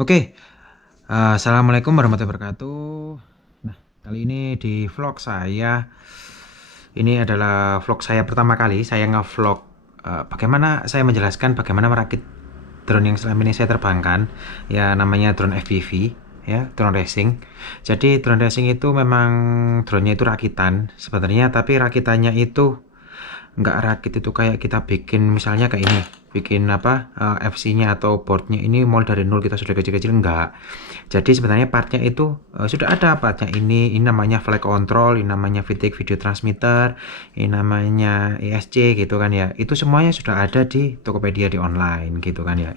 Oke, assalamualaikum warahmatullahi wabarakatuh. Nah, kali ini di vlog saya, ini adalah vlog saya pertama kali. Saya nge-vlog bagaimana saya menjelaskan bagaimana merakit drone yang selama ini saya terbangkan. Ya, namanya drone FPV, ya, drone racing. Jadi drone racing itu memang drone-nya itu rakitan sebenarnya, tapi rakitannya itu nggak rakit itu kayak kita bikin misalnya kayak ini, bikin apa, FC-nya atau boardnya ini mulai dari nol kita sudah kecil-kecil, enggak. Jadi sebenarnya partnya itu sudah ada partnya, ini namanya flight control, ini namanya VTX video transmitter, ini namanya ESC gitu kan ya. Itu semuanya sudah ada di Tokopedia, di online gitu kan ya.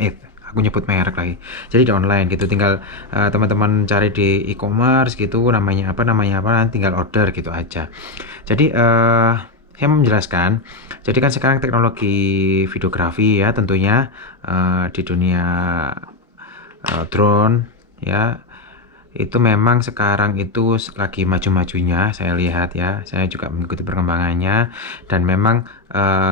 Aku nyebut merek lagi. Jadi di online gitu, tinggal teman-teman cari di e-commerce gitu, namanya apa, nanti tinggal order gitu aja. Jadi saya mau menjelaskan, jadi kan sekarang teknologi videografi ya tentunya di dunia drone ya, itu memang sekarang itu lagi maju-majunya, saya lihat ya, saya juga mengikuti perkembangannya. Dan memang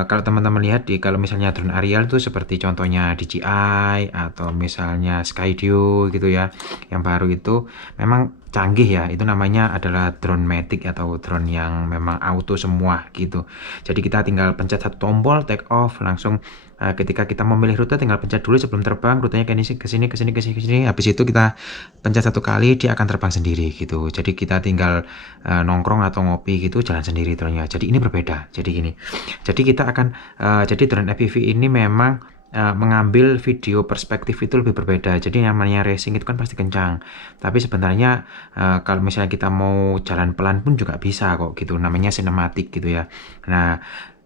kalau teman-teman lihat kalau misalnya drone aerial itu seperti contohnya DJI atau misalnya Skydio gitu ya, yang baru itu memang canggih ya. Itu namanya adalah drone matic atau drone yang memang auto semua gitu. Jadi kita tinggal pencet satu tombol take off langsung. Ketika kita memilih rute tinggal pencet dulu sebelum terbang, rutenya ke sini, ke sini, ke sini, ke sini, ke sini. Habis itu kita pencet satu kali dia akan terbang sendiri gitu. Jadi kita tinggal nongkrong atau ngopi gitu, jalan sendiri dronenya. Jadi ini berbeda. Jadi gini. Jadi kita akan jadi drone FPV ini memang mengambil video perspektif itu lebih berbeda. Jadi namanya racing itu kan pasti kencang. Tapi sebenarnya kalau misalnya kita mau jalan pelan pun juga bisa kok gitu. Namanya sinematik gitu ya. Nah,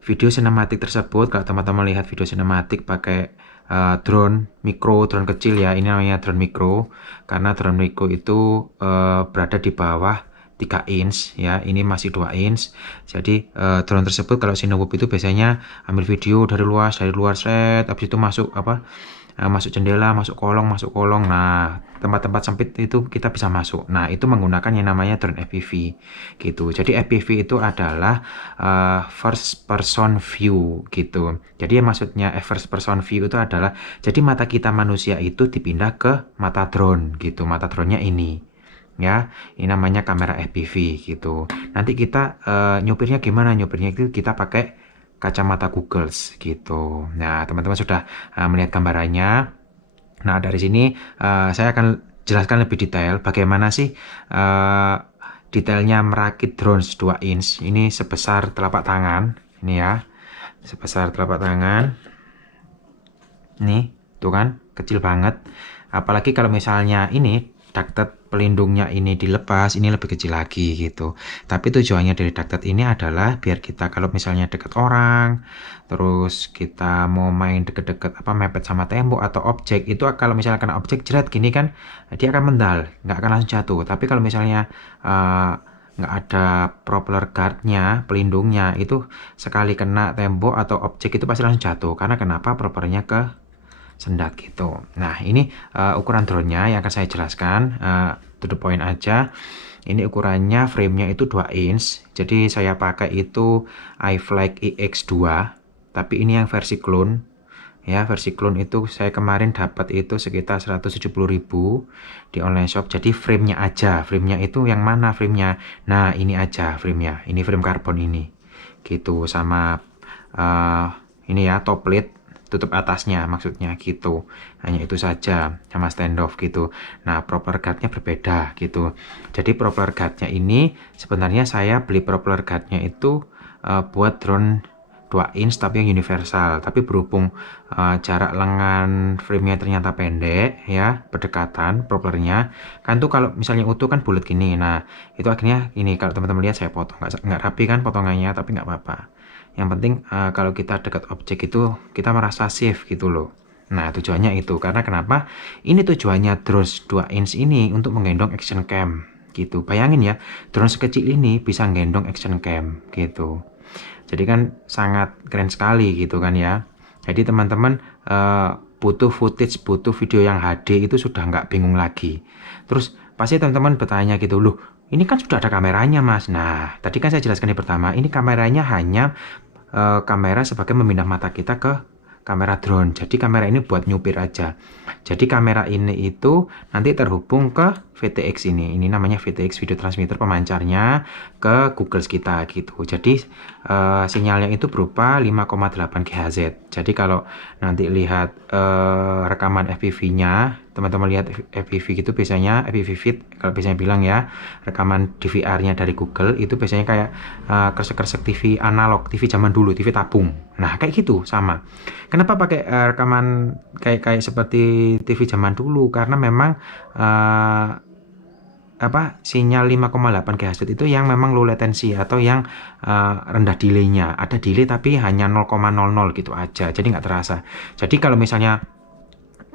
video sinematik tersebut, kalau teman-teman lihat video sinematik pakai drone mikro, drone kecil ya, ini namanya drone mikro, karena drone mikro itu berada di bawah 3 inch ya, ini masih 2 inch. Jadi drone tersebut kalau Cinewoop itu biasanya ambil video dari luar set, habis itu masuk apa, masuk jendela, masuk kolong. Nah, tempat-tempat sempit itu kita bisa masuk. Nah, itu menggunakan yang namanya drone FPV gitu. Jadi FPV itu adalah first person view gitu. Jadi maksudnya first person view itu adalah jadi mata kita manusia itu dipindah ke mata drone gitu. Mata dronenya ini ya, ini namanya kamera FPV gitu. Nanti kita nyupirnya gimana? Nyupirnya itu kita pakai kacamata Googles gitu. Nah, teman-teman sudah melihat gambarannya. Nah, dari sini saya akan jelaskan lebih detail bagaimana sih detailnya merakit drones 2 inch. Ini sebesar telapak tangan, ini ya. Sebesar telapak tangan. Nih, tuh kan, kecil banget. Apalagi kalau misalnya ini ducted pelindungnya ini dilepas, ini lebih kecil lagi gitu. Tapi tujuannya dari ducted ini adalah biar kita kalau misalnya deket orang, terus kita mau main deket-deket apa mepet sama tembok atau objek, itu kalau misalnya kena objek jerat gini kan, dia akan mendal, nggak akan langsung jatuh. Tapi kalau misalnya nggak ada propeller guardnya, pelindungnya, itu sekali kena tembok atau objek itu pasti langsung jatuh. Karena kenapa? Propellernya ke sendat gitu. Nah, ini ukuran drone-nya yang akan saya jelaskan to the point aja. Ini ukurannya, frame-nya itu 2 inch. Jadi saya pakai itu iFlight EX2, tapi ini yang versi clone. Ya, versi clone itu saya kemarin dapat itu sekitar 170.000 di online shop. Jadi frame-nya aja, frame-nya itu yang mana frame-nya? Nah, ini aja frame-nya. Ini frame karbon ini. Gitu sama ini ya, top plate tutup atasnya maksudnya gitu, hanya itu saja sama standoff gitu. Nah, propeller guardnya berbeda gitu. Jadi propeller guardnya ini sebenarnya saya beli propeller guardnya itu buat drone 2 inch tapi yang universal, tapi berhubung jarak lengan frame-nya ternyata pendek ya, berdekatan propellernya kan tuh, kalau misalnya utuh kan bulat gini. Nah, itu akhirnya ini kalau teman-teman lihat saya potong, nggak rapi kan potongannya, tapi nggak apa-apa. Yang penting kalau kita dekat objek itu kita merasa safe gitu loh. Nah, tujuannya itu. Karena kenapa? Ini tujuannya drone 2 inch ini untuk menggendong action cam gitu. Bayangin ya, drone sekecil ini bisa menggendong action cam gitu. Jadi kan sangat keren sekali gitu kan ya. Jadi teman-teman butuh footage, butuh video yang HD itu sudah nggak bingung lagi. Terus pasti teman-teman bertanya gitu, loh ini kan sudah ada kameranya mas. Nah, tadi kan saya jelaskan di pertama, ini kameranya hanya kamera sebagai memindah mata kita ke kamera drone. Jadi kamera ini buat nyupir aja. Jadi kamera ini itu nanti terhubung ke VTX ini. Ini namanya VTX video transmitter pemancarnya ke Google kita gitu. Jadi sinyalnya itu berupa 5,8 GHz. Jadi kalau nanti lihat rekaman FPV-nya, teman-teman lihat FPV gitu biasanya FPV Fit kalau biasanya bilang ya, rekaman DVR-nya dari Google itu biasanya kayak kresek-kresek TV analog, TV zaman dulu, TV tabung. Nah, kayak gitu sama. Kenapa pakai rekaman kayak seperti TV zaman dulu? Karena memang sinyal 5,8 GHz itu yang memang low latency atau yang rendah delay-nya. Ada delay tapi hanya 0,00 gitu aja. Jadi nggak terasa. Jadi kalau misalnya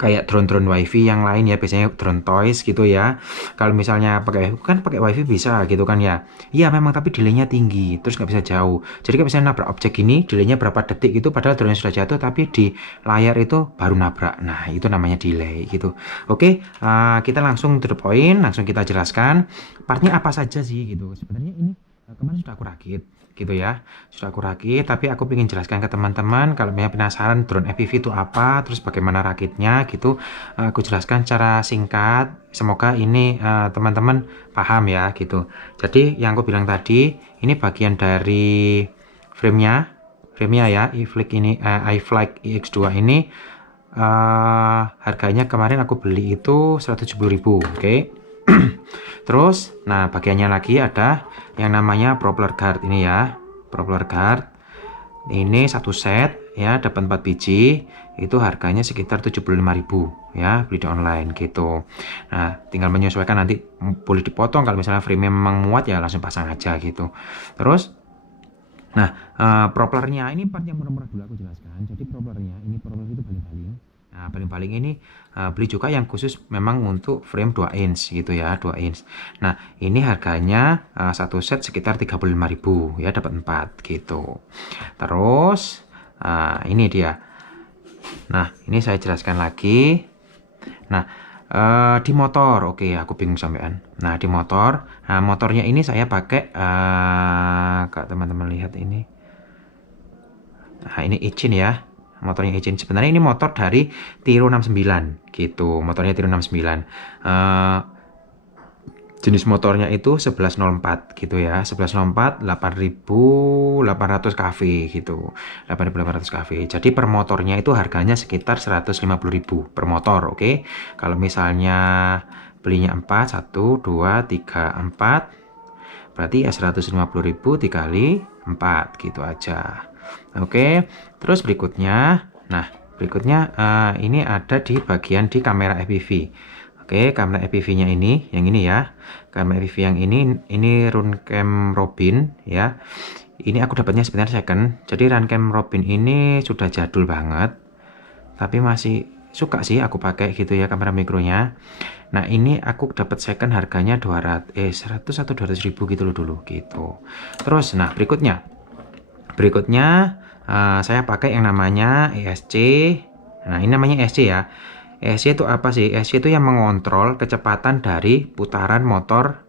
kayak drone-drone wifi yang lain ya, biasanya drone toys gitu ya, kalau misalnya pakai wifi bisa gitu kan ya, iya memang, tapi delaynya tinggi, terus nggak bisa jauh. Jadi kalau misalnya nabrak objek ini, delaynya berapa detik gitu, padahal drone sudah jatuh tapi di layar itu baru nabrak. Nah, itu namanya delay gitu. Oke, kita langsung to the point, langsung kita jelaskan partnya apa saja sih gitu. Sebenarnya ini kemarin sudah aku rakit gitu ya, sudah aku rakit, tapi aku ingin jelaskan ke teman-teman kalau yang penasaran drone FPV itu apa, terus bagaimana rakitnya gitu, aku jelaskan secara singkat. Semoga ini teman-teman paham ya gitu. Jadi yang aku bilang tadi, ini bagian dari framenya ya, iFlight EX2 ini harganya kemarin aku beli itu 170.000, oke. Terus, nah bagiannya lagi ada yang namanya propeller guard ini ya, propeller guard. Ini satu set ya, dapat 4 biji, itu harganya sekitar 75.000 ya, beli di online gitu. Nah, tinggal menyesuaikan, nanti boleh dipotong kalau misalnya frame memang muat ya langsung pasang aja gitu. Terus, nah propellernya ini part yang murah-murah dulu aku jelaskan. Jadi propellernya ini, propeller itu baling-baling. Nah, paling-paling ini beli juga yang khusus memang untuk frame 2 inch gitu ya, 2 inch. Nah, ini harganya satu set sekitar 35.000 ya, dapat 4 gitu. Terus ini dia. Nah, ini saya jelaskan lagi. Nah, di motor, oke, aku bingung sampean. Nah, di motor, motornya ini saya pakai kak teman-teman lihat ini. Nah, ini izin ya. Motornya izin. Sebenarnya ini motor dari Tiro 69 gitu. Motornya Tiro 69. Jenis motornya itu 1104 gitu ya. 1104 8.800 kV gitu. 8.800 kV. Jadi per motornya itu harganya sekitar 150.000 per motor, oke. Kalau misalnya belinya 4, 1 2 3 4, berarti ya 150.000 dikali 4 gitu aja. Oke, terus berikutnya, ini ada di bagian di kamera FPV. Oke, kamera FPV-nya ini, yang ini ya, kamera FPV yang ini Runcam Robin ya. Ini aku dapatnya sebenarnya second. Jadi Runcam Robin ini sudah jadul banget, tapi masih suka sih aku pakai gitu ya kamera mikronya. Nah, ini aku dapat second harganya 100 atau 200.000 gitu loh dulu gitu. Terus, nah berikutnya saya pakai yang namanya ESC. Nah, ini namanya ESC ya. ESC itu apa sih? ESC itu yang mengontrol kecepatan dari putaran motor.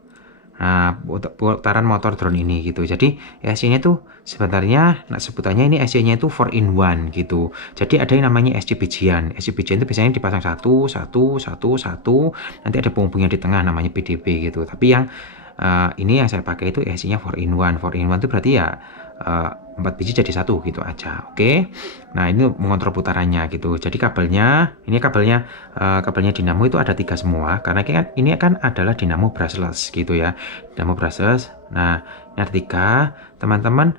Nah, putaran motor drone ini gitu. Jadi ESC-nya tuh sebenarnya, sebutannya ini ESC-nya itu 4 in 1 gitu. Jadi ada yang namanya ESC bijian. ESC bijian itu biasanya dipasang satu, nanti ada penghubungnya di tengah namanya PDB gitu. Tapi yang ini yang saya pakai itu ESC-nya 4 in 1. 4 in 1 itu berarti ya 4 biji jadi satu gitu aja, oke. Nah, ini mengontrol putarannya gitu. Jadi kabelnya dinamo itu ada 3 semua, karena ini kan adalah dinamo brushless gitu ya, dinamo brushless. Nah, ini ada 3, teman-teman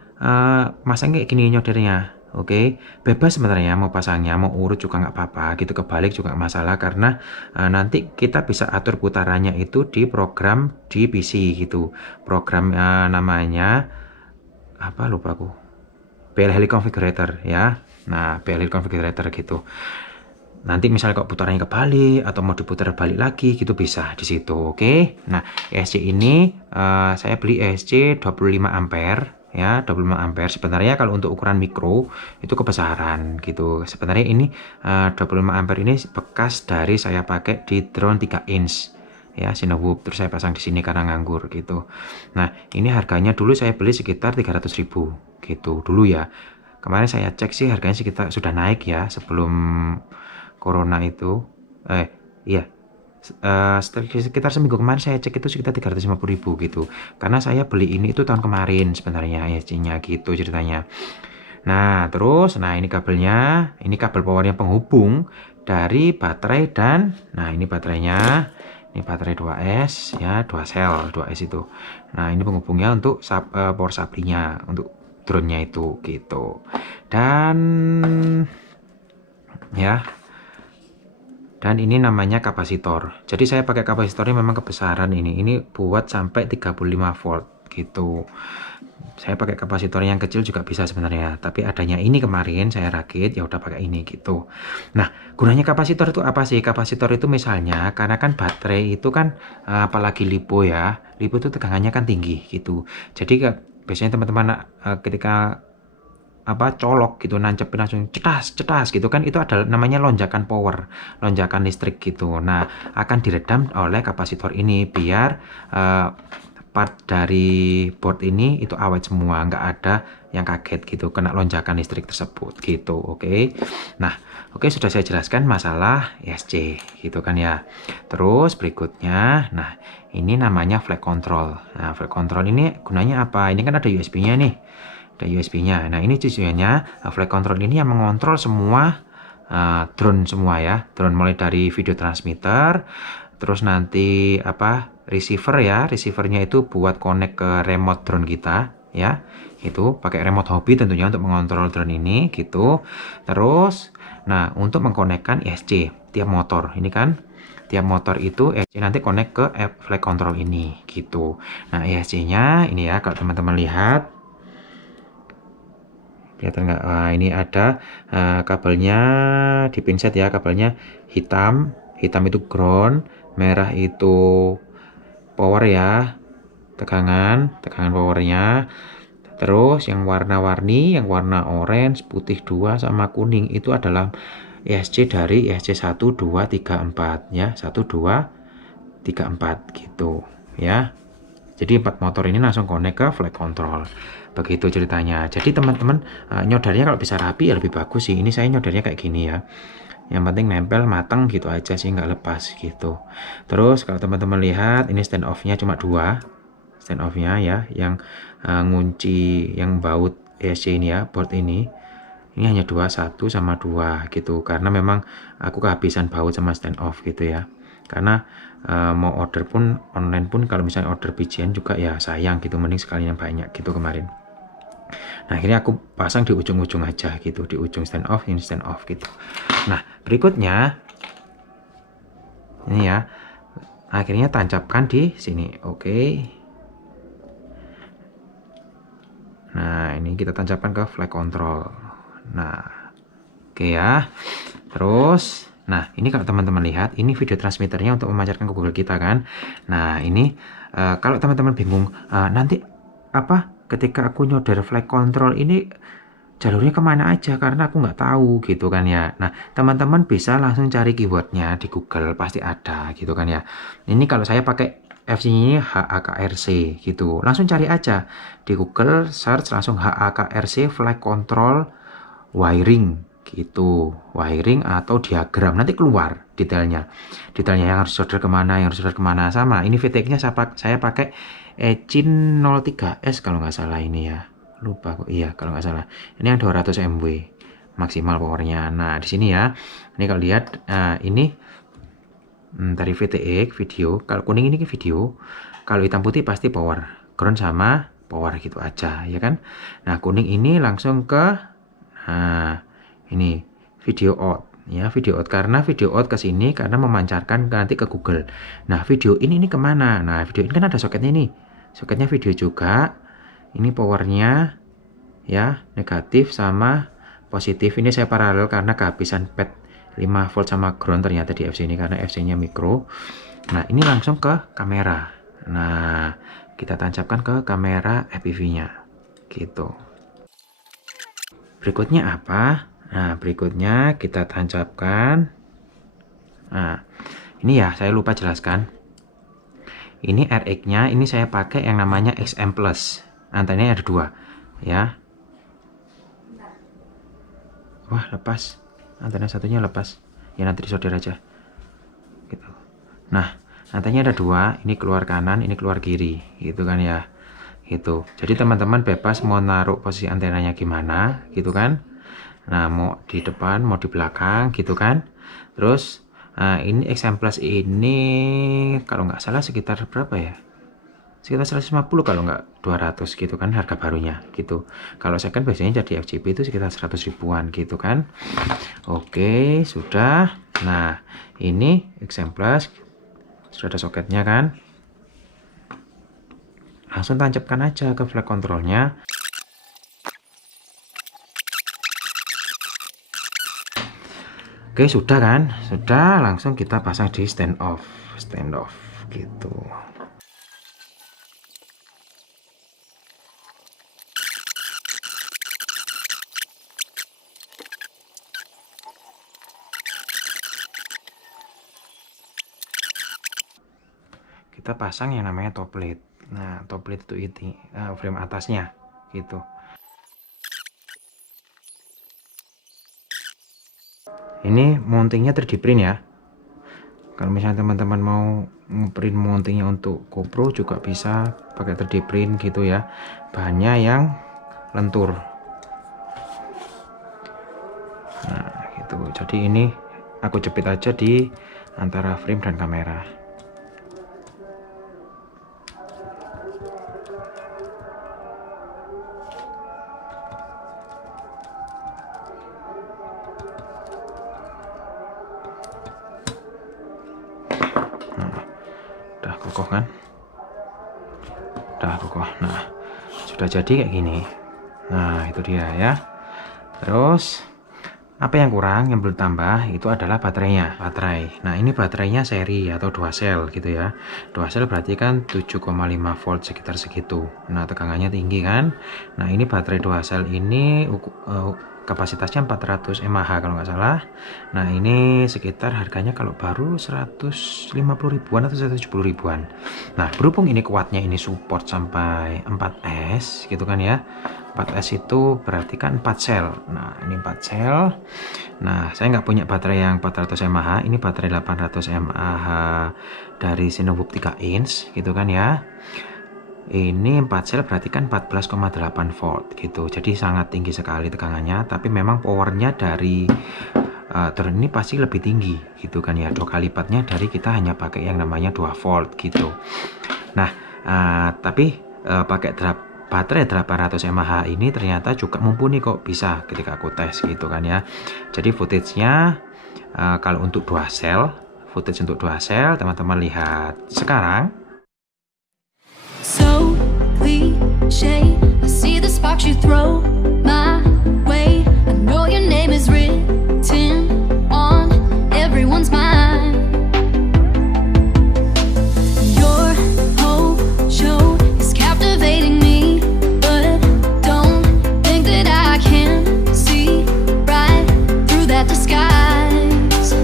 masang kayak gini nyodernya, oke. Bebas sebenarnya mau pasangnya, mau urut juga nggak apa-apa gitu, kebalik juga nggak masalah, karena nanti kita bisa atur putarannya itu di program di PC gitu. Program namanya apa, lupa aku, PLL Configurator ya. Nah, PLL Configurator gitu. Nanti misalnya kok putarannya kebalik atau mau diputar balik lagi gitu bisa di situ, oke. Nah, ESC ini saya beli ESC 25 ampere ya, 25 ampere. Sebenarnya kalau untuk ukuran mikro itu kebesaran gitu. Sebenarnya ini 25 ampere ini bekas dari saya pakai di drone 3 inch ya, Cinewhoop, terus saya pasang di sini karena nganggur gitu. Nah, ini harganya dulu saya beli sekitar 300.000 gitu dulu ya. Kemarin saya cek sih harganya sekitar sudah naik ya sebelum corona itu. Iya. Sekitar seminggu kemarin saya cek itu sekitar 350.000 gitu. Karena saya beli ini itu tahun kemarin sebenarnya ISC-nya gitu ceritanya. Nah, terus ini kabelnya, ini kabel powernya penghubung dari baterai dan ini baterainya. Ini baterai 2S ya, 2 sel, 2S itu. Nah, ini penghubungnya untuk power supply-nya untuk drone-nya itu gitu. Dan ya, dan ini namanya kapasitor. Jadi saya pakai kapasitornya memang kebesaran ini. Ini buat sampai 35 volt gitu. Saya pakai kapasitor yang kecil juga bisa sebenarnya, tapi adanya ini kemarin saya rakit ya udah pakai ini gitu. Nah, gunanya kapasitor itu apa sih? Kapasitor itu misalnya karena kan baterai itu kan apalagi lipo ya, lipo itu tegangannya kan tinggi gitu. Jadi biasanya teman-teman ketika colok gitu nancepin langsung cetas gitu kan, itu adalah namanya lonjakan power, lonjakan listrik gitu. Nah, akan diredam oleh kapasitor ini biar part dari board ini itu awet semua, nggak ada yang kaget gitu kena lonjakan listrik tersebut gitu. Oke. Nah, oke, sudah saya jelaskan masalah ESC gitu kan ya. Terus berikutnya, nah ini namanya flag control. Nah, flag control ini gunanya apa? Ini kan ada USB-nya nih, ada USB-nya. Nah, ini tujuannya flag control ini yang mengontrol semua drone semua ya, drone mulai dari video transmitter, terus nanti receiver ya, receivernya itu buat connect ke remote drone kita ya, itu pakai remote hobby tentunya untuk mengontrol drone ini gitu. Terus nah untuk mengkonekkan ESC tiap motor ini kan, tiap motor itu ESC nanti connect ke flag control ini gitu. Nah, ESC nya ini ya, kalau teman-teman lihat nggak? Ini ada kabelnya di pinset ya, kabelnya hitam itu ground, merah itu power ya, tegangan powernya. Terus yang warna-warni, yang warna orange, putih 2 sama kuning itu adalah ESC dari ESC 1 2 3 4 ya, 1 2 3 4 gitu ya. Jadi 4 motor ini langsung connect ke flight control. Begitu ceritanya. Jadi teman-teman nyodarnya kalau bisa rapi ya lebih bagus sih. Ini saya nyodarnya kayak gini ya. Yang penting nempel matang gitu aja sih, nggak lepas gitu. Terus kalau teman-teman lihat ini stand off-nya cuma 2. Stand off-nya ya, yang ngunci yang baut ESC ini ya, board ini. Ini hanya 2, 1 sama 2 gitu. Karena memang aku kehabisan baut sama stand off gitu ya. Karena mau order pun online pun kalau misalnya order bijian juga ya sayang gitu, mending sekali yang banyak gitu kemarin. Nah, akhirnya aku pasang di ujung-ujung aja gitu, di ujung stand off, ini stand off gitu. Nah, berikutnya ini ya, akhirnya tancapkan di sini. Oke. Nah, ini kita tancapkan ke flag control. Nah, oke ya. Terus nah, ini kalau teman-teman lihat, ini video transmitternya untuk memancarkan ke Google kita kan. Nah, ini kalau teman-teman bingung nanti ketika aku nyodar flight control ini jalurnya kemana aja, karena aku nggak tahu gitu kan ya. Nah, teman-teman bisa langsung cari keywordnya di Google, pasti ada gitu kan ya. Ini kalau saya pakai FC-nya HAKRC gitu, langsung cari aja di Google, search langsung HAKRC flight control wiring gitu, wiring atau diagram, nanti keluar detailnya yang harus solder kemana, sama. Ini VTX nya saya pakai Ecin 03S kalau nggak salah ini ya, lupa kok, iya kalau nggak salah ini yang 200 MW maksimal powernya. Nah, di sini ya, ini kalau lihat ini dari VTX video, kalau kuning ini video, kalau hitam putih pasti power, ground sama power gitu aja ya kan. Nah, kuning ini langsung ke ini video out ya, video out, karena video out ke sini karena memancarkan nanti ke Google. Nah, video ini kemana? Nah, video ini kan ada soketnya nih, soketnya video juga. Ini powernya ya, negatif sama positif. Ini saya paralel karena kehabisan pad 5 volt sama ground ternyata di FC ini, karena FC nya mikro. Nah, ini langsung ke kamera. Nah, kita tancapkan ke kamera FPV nya gitu. Berikutnya apa? Nah, berikutnya kita tancapkan. Nah, ini ya saya lupa jelaskan. Ini RX-nya ini saya pakai yang namanya XM Plus. Antenanya ada 2 ya. Wah, lepas. Antena satunya lepas. Ya nanti disolder aja. Gitu. Nah, antenanya ada dua, ini keluar kanan, ini keluar kiri, gitu kan ya. Gitu. Jadi teman-teman bebas mau naruh posisi antenanya gimana, gitu kan. Nah, mau di depan, mau di belakang, gitu kan. Terus, ini XM Plus ini kalau nggak salah sekitar berapa ya? Sekitar 150 kalau nggak 200 gitu kan harga barunya gitu. Kalau second biasanya jadi FJB itu sekitar 100 ribuan gitu kan. Oke, sudah. Nah, ini XM Plus sudah ada soketnya kan. Langsung tancapkan aja ke flag controlnya. Oke, sudah kan? Sudah, langsung kita pasang di stand off gitu. Kita pasang yang namanya top plate. Nah, top plate itu frame atasnya gitu. Ini mountingnya 3D print ya. Kalau misalnya teman-teman mau print mountingnya untuk GoPro juga bisa pakai 3D print gitu ya. Bahannya yang lentur. Nah, gitu. Jadi ini aku jepit aja di antara frame dan kamera. Udah kokoh kan? Udah kokoh. Nah, sudah jadi kayak gini. Nah, itu dia ya. Terus apa yang kurang, yang belum tambah itu adalah baterainya. Nah, ini baterainya seri atau 2 sel gitu ya. 2 sel berarti kan 7,5 volt sekitar segitu. Nah, tegangannya tinggi kan. Nah, ini baterai 2 sel ini kapasitasnya 400 mAh kalau nggak salah. Nah, ini sekitar harganya kalau baru 150 ribuan atau 170 ribuan. Nah, berhubung ini kuatnya, ini support sampai 4S gitu kan ya. 4S itu berarti kan 4 sel. Nah, ini 4 sel. Nah, saya nggak punya baterai yang 400 mAh. Ini baterai 800 mAh dari Cinewook 3 inch gitu kan ya. Ini 4 sel berarti kan 14,8 volt gitu. Jadi sangat tinggi sekali tegangannya. Tapi memang powernya dari drone ini pasti lebih tinggi gitu kan ya. 2 kali lipatnya dari kita hanya pakai yang namanya 2 volt gitu. Nah, tapi pakai baterai 800 mAh ini ternyata juga mumpuni kok, bisa ketika aku tes gitu kan ya. Jadi footage-nya kalau untuk 2 sel, footage untuk 2 sel teman-teman lihat sekarang. So cliche, I see the sparks you throw my way. I know your name is written on everyone's mind. Your whole show is captivating me, but don't think that I can see right through that disguise.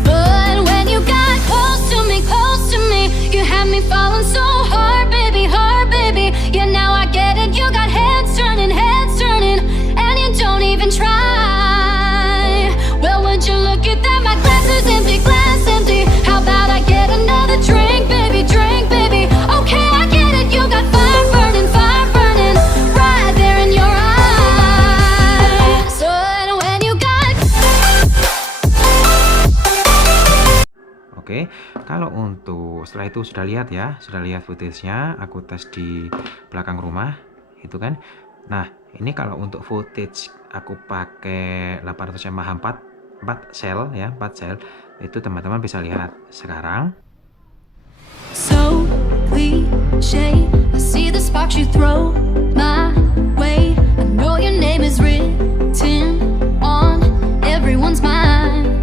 But when you got close to me, you had me falling so hard. Yeah, now I get it. You got heads turning, and you don't even try. Well, would you look at that? My glass is empty, How about I get another drink, baby, Okay, I get it. You got fire burning, right there in your eyes. So when you got. Oke, kalau untuk setelah itu sudah lihat footage-nya, aku tes di belakang rumah, itu kan. Nah, ini kalau untuk footage aku pakai 800 mAh 4 sel ya, 4 sel, itu teman-teman bisa lihat sekarang. So cliche, I see the sparks you throw my way. I know your name is written on everyone's mind.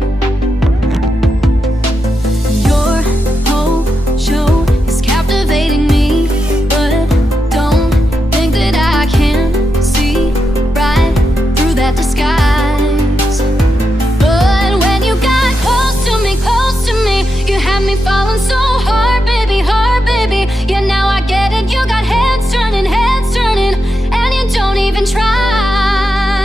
Show is captivating me, but don't think that I can see right through that disguise. But when you got close to me, you had me falling so hard, baby. Yeah, now I get it. You got heads turning, and you don't even try.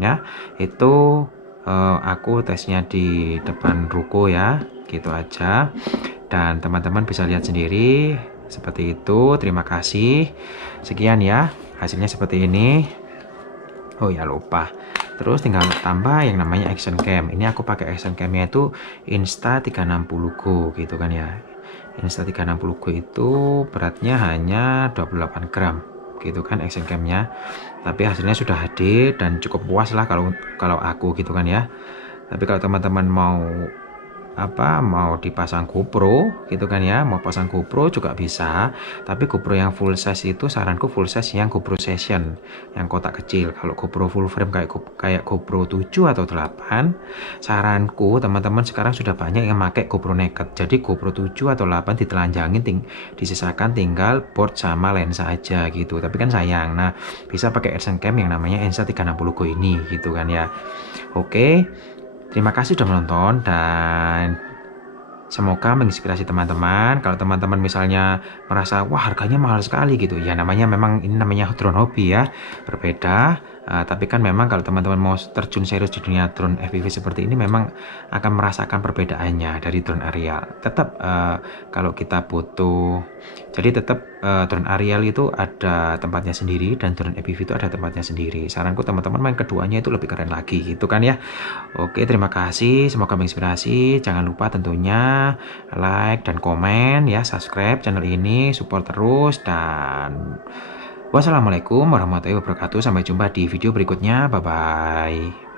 ya. Itu aku tesnya di depan ruko ya, gitu aja. Dan teman-teman bisa lihat sendiri seperti itu. Terima kasih. Sekian ya, hasilnya seperti ini. Oh ya, lupa. Terus tinggal tambah yang namanya action cam. Ini aku pakai action camnya itu Insta360 Go gitu kan ya. Insta360 Go itu beratnya hanya 28 gram gitu kan action camnya. Tapi hasilnya sudah HD dan cukup puas lah kalau aku gitu kan ya. Tapi kalau teman-teman mau dipasang GoPro gitu kan ya, mau pasang GoPro juga bisa, tapi GoPro yang full size itu saranku full size yang GoPro Session yang kotak kecil. Kalau GoPro full frame kayak GoPro 7 atau 8, saranku teman-teman sekarang sudah banyak yang pakai GoPro naked. Jadi GoPro 7 atau 8 ditelanjangin, disisakan tinggal board sama lensa aja gitu. Tapi kan sayang. Nah, bisa pakai action cam yang namanya Insta360 Go ini gitu kan ya. Oke. Terima kasih sudah menonton dan semoga menginspirasi teman-teman. Kalau teman-teman misalnya merasa wah harganya mahal sekali gitu, ya ini namanya drone hobi ya, berbeda. Tapi kan memang kalau teman-teman mau terjun serius di dunia drone FPV seperti ini memang akan merasakan perbedaannya dari drone aerial. Tetap kalau kita butuh, jadi tetap drone aerial itu ada tempatnya sendiri dan drone FPV itu ada tempatnya sendiri. Saranku teman-teman main keduanya itu lebih keren lagi gitu kan ya. Oke, terima kasih, semoga menginspirasi. Jangan lupa tentunya like dan komen ya, subscribe channel ini, support terus, dan wassalamualaikum warahmatullahi wabarakatuh. Sampai jumpa di video berikutnya. Bye bye.